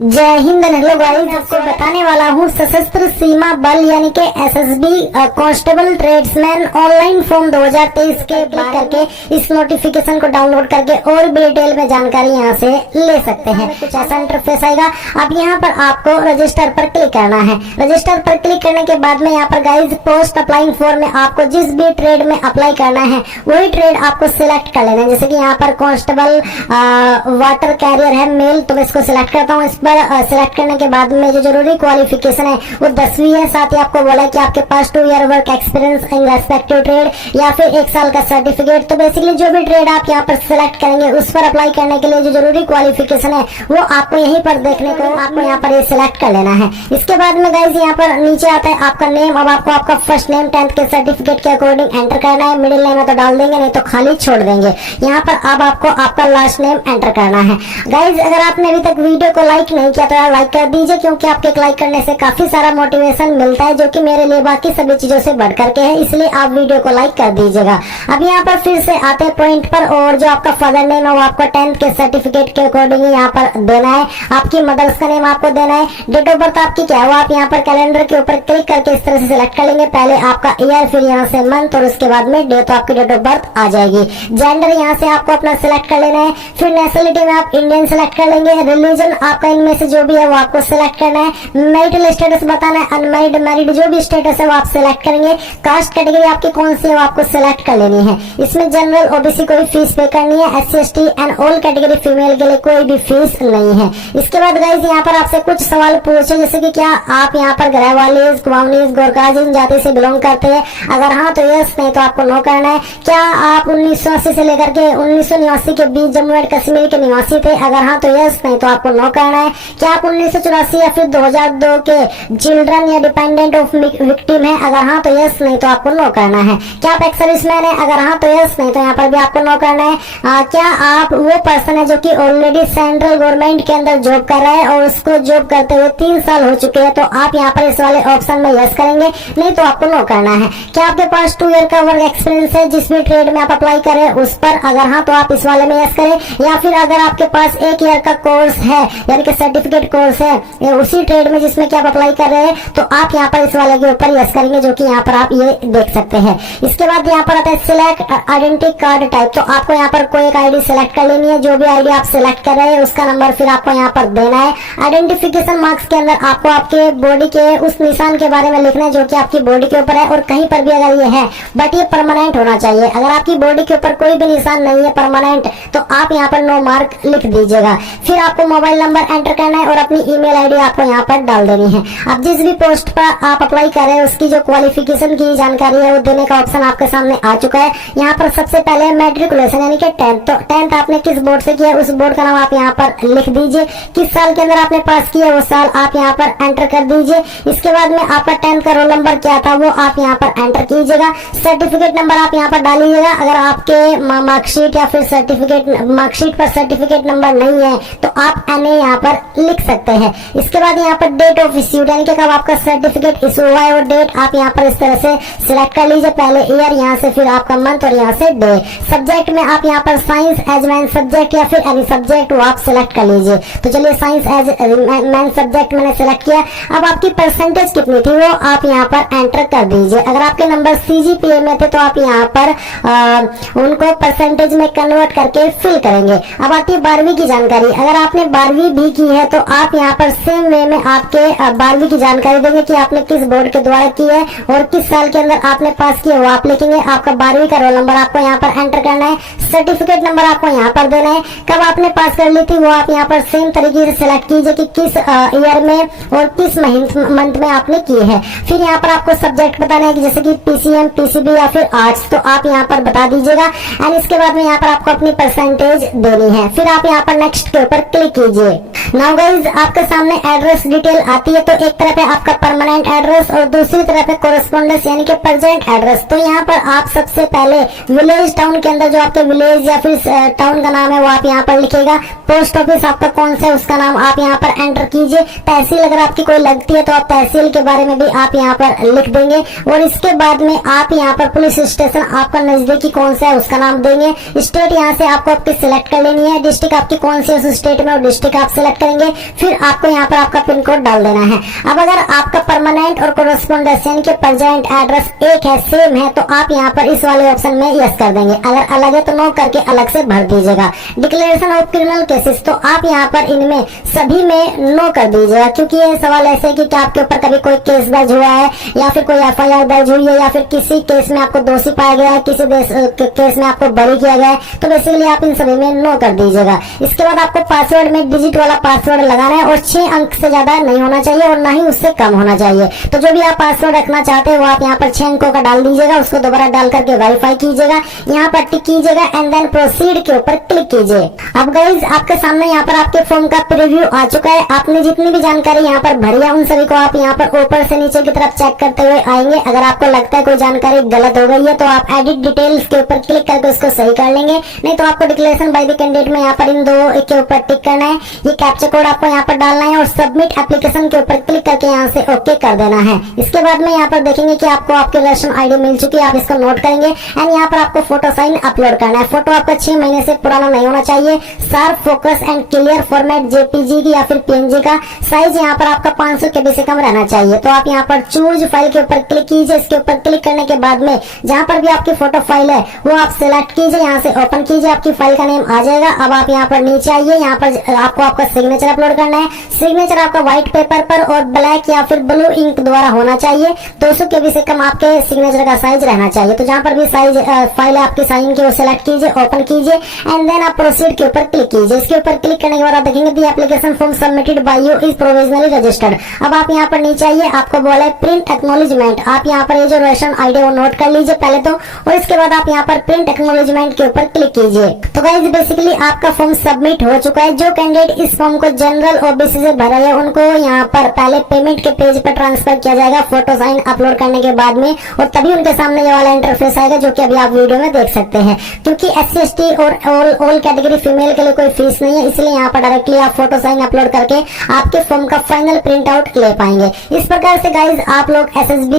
जय Hind. Hello guys, आपको बताने वाला हूँ सशस्त्र सीमा बल यानी कि SSB constable tradesman online form 2023 के क्लिक करके इस नोटिफिकेशन को डाउनलोड करके और भी डिटेल में जानकारी यहाँ से ले सकते हैं। कुछ ऐसा इंटरफेस आएगा। अब यहाँ पर आपको रजिस्टर पर क्लिक करना है। रजिस्टर पर क्लिक करने के बाद में यहाँ पर गाइस पोस्ट अप्लाइंग फॉर्म में आपको जिस भी ट्रेड में अप्लाई करना है वही ट्रेड आपको सिलेक्ट कर लेना है। जैसे कि यहाँ पर कांस्टेबल वाटर कैरियर है मेल, तो मैं इसको सिलेक्ट करता हूँ। सिलेक्ट करने के बाद में जो जरूरी क्वालिफिकेशन है वो 10वीं है। साथ ही आपको बोला है कि आपके पास 2 year work experience in respective trade या फिर 1 साल का सर्टिफिकेट। तो बेसिकली जो भी ट्रेड आप यहाँ पर सिलेक्ट करेंगे उस पर अप्लाई करने के लिए जो जरूरी क्वालिफिकेशन है वो आपको यहीं पर देखने को, आपको यहाँ पर ये सिलेक्ट कर लेना है। इसके बाद में गाइज यहाँ पर नीचे आता है आपका नेम। अब आपको आपका फर्स्ट नेम 10th के सर्टिफिकेट के अकॉर्डिंग एंटर करना है। मिडिल नेम है तो डाल देंगे, नहीं तो खाली छोड़ देंगे। यहाँ पर अब आपको आपका लास्ट नेम एंटर करना है। गाइज अगर आपने अभी तक वीडियो को लाइक नहीं किया तो यार लाइक कर दीजिए, क्योंकि आपके लाइक करने से काफी सारा मोटिवेशन मिलता है जो कि मेरे लिए बाकी सभी चीजों से बढ़ करके है, इसलिए आप वीडियो को लाइक कर दीजिएगा। अब यहाँ पर फिर से आते हैं पॉइंट पर, और जो आपका फादर नेम है वो आपको 10th के सर्टिफिकेट के अकॉर्डिंग यहाँ पर देना है। आपकी मदर्स का नेम आपको देना है। डेट ऑफ बर्थ आपकी क्या है वो आप यहाँ पर कैलेंडर के ऊपर क्लिक करके इस तरह से सिलेक्ट कर लेंगे। पहले आपका ईयर, फिर यहाँ से मंथ और उसके बाद में डे, तो आपकी डेट ऑफ बर्थ आ जाएगी। जेंडर यहाँ से आपको अपना सिलेक्ट कर लेना है। फिर नेशनलिटी में आप इंडियन सिलेक्ट कर लेंगे। रिलीजन आपका इनमें से जो भी है वो आपको सिलेक्ट करना है। मैरिटल स्टेटस बताना है, अनमैरिड, मैरिड, जो भी स्टेटस है वो आप सिलेक्ट करेंगे। कास्ट कैटेगरी आपकी कौन सी है वो आपको सिलेक्ट कर लेनी है। इसमें जनरल ओबीसी कोई फीस पे करनी है। SC ST and all category female के लिए कोई भी फीस नहीं है। इसके बाद गाइज यहाँ पर आपसे कुछ सवाल पूछे, जैसे कि क्या आप यहाँ पर गढ़वालीज, कुमाऊनीज, गोरखाज इन जाति से बिलोंग करते हैं? अगर हाँ तो यस, नहीं तो आपको नो करना है। क्या आप 1980 से लेकर के 1989 के बीच जम्मू एंड कश्मीर के निवासी थे? अगर हाँ तो यस, नहीं तो आपको नो करना है। क्या आप 1984 या फिर 2002 के चिल्ड्रन या डिपेंडेंट ऑफ विक्टिम है? अगर हाँ तो यस, नहीं तो आपको नो करना है। क्या आप एक्स सर्विसमैन है? अगर हाँ तो यस, नहीं तो यहाँ पर भी आपको नो करना है। क्या आप वो पर्सन है जो कि ऑलरेडी सेंट्रल गवर्नमेंट के अंदर जॉब कर रहा है और उसको जॉब करते हुए 3 साल हो चुके हैं? तो आप यहाँ पर इस वाले ऑप्शन में यस करेंगे, नहीं तो आपको नो करना है। क्या आपके पास 2 ईयर का वर्क एक्सपीरियंस है जिस भी ट्रेड में आप अप्लाई करें उस पर? अगर हाँ तो आप इस वाले में यस करें। या फिर अगर आपके पास 1 ईयर का कोर्स है यानी कि सर्टिफिकेट कोर्स है उसी ट्रेड में जिसमें कि आप अप्लाई कर रहे हैं, तो आप यहाँ पर इस वाले के ऊपर यस करेंगे, जो कि यहाँ पर आप ये देख सकते हैं। इसके बाद यहाँ पर आता है सिलेक्ट आइडेंटिटी कार्ड टाइप। तो आपको यहाँ पर कोई एक आईडी सिलेक्ट कर लेनी है। जो भी आईडी आप सिलेक्ट कर रहे हैं उसका नंबर फिर आपको यहाँ पर देना है। आइडेंटिफिकेशन मार्क्स के अंदर आपको आपके बॉडी के उस निशान के बारे में लिखना है जो कि आपकी बॉडी के ऊपर है, और कहीं पर भी अगर ये है बट ये परमानेंट होना चाहिए। अगर आपकी बॉडी के ऊपर कोई भी निशान नहीं है परमानेंट, तो आप यहाँ पर नो मार्क लिख दीजिएगा। फिर आपको मोबाइल नंबर एंटर करना है और अपनी ईमेल आईडी आपको यहाँ पर डाल देनी है। अब जिस भी पोस्ट पर आप अप्लाई कर रहे हैं उसकी जो क्वालिफिकेशन की जानकारी है वो देने का ऑप्शन आपके सामने आ चुका है। यहाँ पर सबसे पहले मैट्रिकुलेशन यानी कि 10th, तो 10th आपने किस बोर्ड से किया उस बोर्ड का नाम आप यहाँ पर लिख दीजिए। किस साल के अंदर आपने पास किया वो साल आप यहाँ पर एंटर कर दीजिए। इसके बाद में आपका 10th का रोल नंबर क्या था वो आप यहाँ पर एंटर कीजिएगा। सर्टिफिकेट नंबर आप यहाँ पर डालिएगा। अगर आपके मार्कशीट या फिर सर्टिफिकेट मार्कशीट पर सर्टिफिकेट नंबर नहीं है तो आप NA यहाँ पर लिख सकते हैं। इसके बाद यहाँ पर डेट ऑफ इश्यू यानी कि कब आपका सर्टिफिकेट इशू हुआ है और डेट आप यहाँ पर इस तरह से सिलेक्ट कर लीजिए। पहले ईयर, यहाँ से फिर आपका मंथ और यहाँ से डे। सब्जेक्ट में आप यहाँ पर साइंस एज मेन सब्जेक्ट या फिर एनी सब्जेक्ट वो आप सिलेक्ट कर लीजिए। तो चलिए साइंस एज मेन सब्जेक्ट मैंने सिलेक्ट किया। अब आपकी परसेंटेज कितनी थी वो आप यहाँ पर एंटर कर दीजिए। अगर आपके नंबर CGPA में थे तो आप यहाँ पर उनको परसेंटेज में कन्वर्ट करके फिल करेंगे। अब आती है 12वीं की जानकारी। अगर आपने 12वीं भी की है तो आप यहाँ पर सेम वे में आपके 12वीं की जानकारी देंगे कि आपने किस बोर्ड के द्वारा की है और किस साल के अंदर आपने पास किया वो आप लिखेंगे। आपका 12वीं का रोल नंबर आपको यहाँ पर एंटर करना है। सर्टिफिकेट नंबर आपको यहाँ पर देना है। कब आपने पास कर ली थी वो आप यहाँ पर सेम तरीके से सिलेक्ट कीजिए कि किस ईयर में और किस मंथ में आपने की है। फिर यहाँ पर आपको सब्जेक्ट बताना है कि जैसे कि PCM, PCB या फिर आर्ट्स, तो आप यहाँ पर बता दीजिएगा। एंड इसके बाद में यहाँ पर आपको अपनी परसेंटेज देनी है। फिर आप यहाँ पर नेक्स्ट के ऊपर क्लिक कीजिए। नाउ गाइज आपके सामने एड्रेस डिटेल आती है। तो एक तरफ है आपका परमानेंट एड्रेस और दूसरी तरफ है कोरेस्पोंडेंस यानी कि प्रेजेंट एड्रेस। तो यहाँ पर आप सबसे पहले विलेज टाउन के अंदर जो आपके विलेज या फिर टाउन का नाम है वो आप यहाँ पर लिखेगा। पोस्ट ऑफिस आपका कौन सा है उसका नाम आप यहाँ पर एंटर कीजिए। तहसील अगर आपकी कोई लगती है तो आप तहसील के बारे में भी आप यहाँ पर लिख देंगे। और इसके बाद में आप यहाँ पर पुलिस स्टेशन आपका नजदीकी कौन सा है उसका नाम देंगे। स्टेट यहाँ से आपको आपकी सिलेक्ट कर लेनी है। डिस्ट्रिक्ट आपकी कौन सी है उस स्टेट में और डिस्ट्रिक्ट आप सिलेक्ट करेंगे, फिर आपको यहाँ पर आपका पिन कोड डाल देना है। अब अगर आपका परमानेंट और कोरेस्पोंडेंस यानी कि प्रेजेंट एड्रेस एक है, सेम है, तो आप यहाँ पर इस वाले ऑप्शन में यस कर देंगे। अगर अलग है तो नो करके अलग से भर दीजिएगा। डिक्लेरेशन ऑफ क्रिमिनल केसेस, तो आप यहाँ पर इनमें सभी में नो कर दीजिएगा, क्योंकि ये सवाल ऐसे है कि क्या आपके ऊपर कभी कोई केस दर्ज हुआ है या फिर कोई FIR दर्ज हुई है या फिर किसी केस में आपको दोषी पाया गया है, किसी केस में आपको बरी किया गया है, तो बेसिकली आप इन सभी में नो कर दीजिएगा। इसके बाद आपको पासवर्ड में डिजिट वाला पासवर्ड लगाना है और 6 अंक से ज्यादा नहीं होना चाहिए और ना ही उससे कम होना चाहिए। तो जो भी आप पासवर्ड रखना चाहते हैं वो आप यहाँ पर 6 अंकों का डाल दीजिएगा, उसको दोबारा डाल करके वेरीफाई कीजिएगा, यहाँ पर टिक कीजिएगा एंड देन प्रोसीड के ऊपर क्लिक कीजिए। अब गाइज आपके सामने यहाँ पर आपके फॉर्म का प्रीव्यू आ चुका है। आपने जितनी भी जानकारी यहाँ पर भरी है उन सभी को आप यहाँ पर ऊपर से नीचे की तरफ चेक करते हुए आएंगे। अगर आपको लगता है कोई जानकारी गलत हो गई है तो आप एडिट डिटेल्स के ऊपर क्लिक करके उसको सही कर लेंगे, नहीं तो आपको डिक्लेरेशन बाय द कैंडिडेट में यहाँ पर इन 2 के ऊपर टिक करना है। ये कैप्चा कोड आपको यहाँ पर डालना है और सबमिट एप्लीकेशन के ऊपर क्लिक करके यहाँ से ओके कर देना है। इसके बाद में यहाँ पर देखेंगे कि आपको आपकी रेशन ID मिल चुकी है, आप इसको नोट करेंगे एंड यहाँ पर आपको फोटो साइन अपलोड करना है। फोटो आपका 6 महीने से पुराना नहीं होना चाहिए, sharp focus and clear format JPG की या फिर PNG का साइज यहाँ पर आपका 500 KB से कम रहना चाहिए। तो आप यहाँ पर चूज फाइल के ऊपर क्लिक कीजिए। इसके ऊपर क्लिक करने के बाद में जहाँ पर भी आपकी फोटो फाइल है वो आप सिलेक्ट कीजिए, यहाँ से ओपन कीजिए, आपकी फाइल का नेम आ जाएगा। अब आप यहाँ पर नीचे आइए, यहाँ पर आपको आपका सिग्नेचर अपलोड करना है। सिग्नेचर आपका व्हाइट पेपर पर और ब्लैक या फिर ब्लू इंक द्वारा होना चाहिए। 200 KB से कम आपके सिग्नेचर का साइज रहना चाहिए। तो जहाँ पर भी साइज फाइल है आपकी साइन की वो सिलेक्ट कीजिए, ओपन कीजिए एंड देन आप प्रोसीड के ऊपर क्लिक कीजिए। इसके ऊपर क्लिक करने के बाद आप देखेंगे the application form submitted by you is provisionally registered. अब आप यहाँ पर नीचे आइए, आपको बोला है प्रिंट एक्नॉलेजमेंट। आप यहाँ पर ये जो रेशन ID वो नोट कर लीजिए पहले तो, और इसके बाद आप यहाँ पर प्रिंट एक्नॉलेजमेंट के ऊपर क्लिक कीजिए। तो गाइस बेसिकली आपका फॉर्म सबमिट हो चुका है। जो कैंडिडेट इस फॉर्म को जनरल OBC से भरा है उनको यहाँ पर पहले पेमेंट के पेज पर ट्रांसफर किया जाएगा फोटो साइन अपलोड करने के बाद में, और तभी उनके सामने ये वाला इंटरफेस आएगा जो कि अभी आप वीडियो में देख सकते हैं। क्योंकि SC ST और ऑल कैटेगरी फीमेल के लिए कोई फीस नहीं है, इसलिए यहाँ पर डायरेक्टली आप फोटो साइन अपलोड करके आपके फॉर्म का फाइनल प्रिंट आउट ले पाएंगे। इस प्रकार से गाइज आप लोग SSB